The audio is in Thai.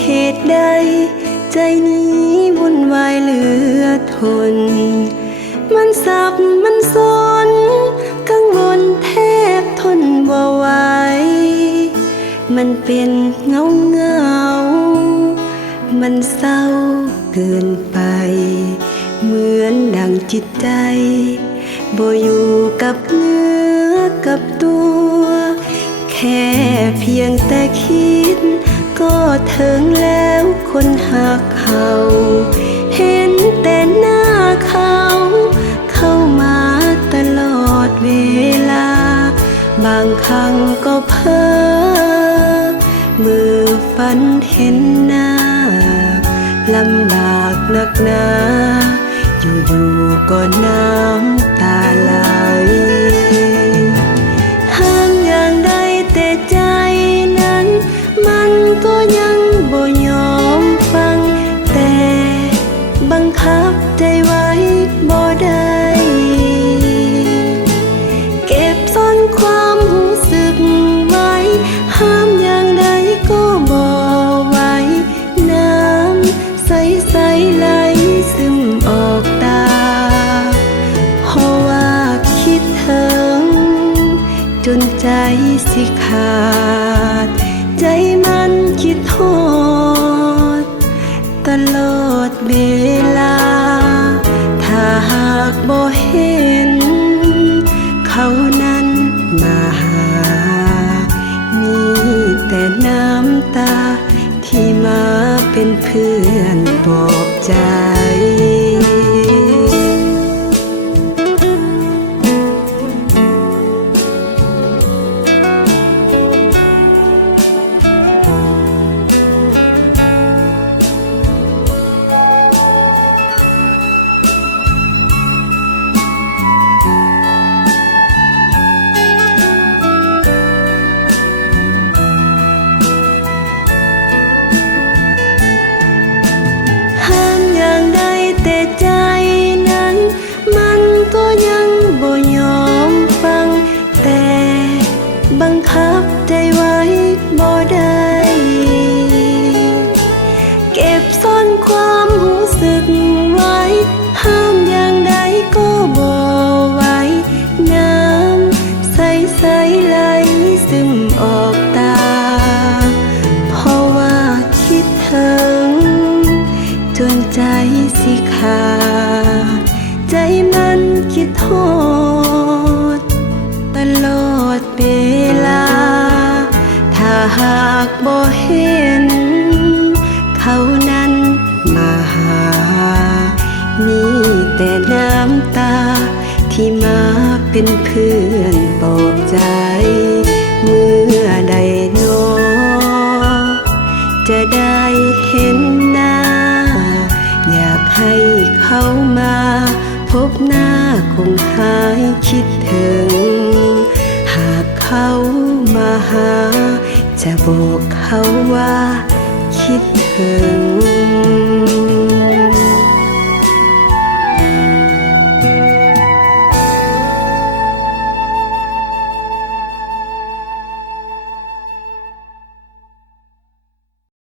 เหตุใดใจนี้วุ่นวายเหลือทนมันสับมันสนกังวลแทบทนบ่ไหวมันเป็นเงาเงามันเศร้าเกินไปเหมือนดังจิตใจบ่อยู่กับเนื้อกับตัวแค่เพียงแต่คิดก็ถึงแล้วคนหักเขาเห็นแต่หน้าเขาเข้ามาตลอดเวลาบางครั้งก็เพ้อเมื่อฝันเห็นหน้าลำบากหนักหนาอยู่ๆก็น้ำตาไหลห้ามอย่างใดแต่ใจนั้นมันก็ยังบ่ยอมฟังแต่บังคับใจไว้บ่ได้เก็บซ่อนความรู้สึกไว้ห้ามอย่างใดก็บ่ไหวน้ำใสๆไหลซึมออกตาเพราะว่าคิดถึงจนใจสิขาดใจมันคิดโทษตลอดเวลาถ้าหากบ่เห็นเขานั้นมาหามีแต่น้ำตาที่มาเป็นเพื่อนปลอบใจแต่ใจนั้นมันก็ยังบ่ยอมฟังแต่บังคับใจไว้บ่ได้เก็บซ่อนความรู้สึกไว้ห้ามอย่างใดก็บ่ไหวน้ำใสๆไหลซึมออกตาเพราะว่าคิดถึงจนใจสิขาดใจมันคิดโทษตลอดเวลาถ้าหากบ่เห็นเขานั้นมาหามีแต่น้ำตาที่มาเป็นเพื่อนปลอบใจเมื่อใดหนอจะได้เห็นหน้าอยากให้เขามาพบหน้าคงหายคิดถึงหากเขามาหาจะบอกเขาว่าคิดถึง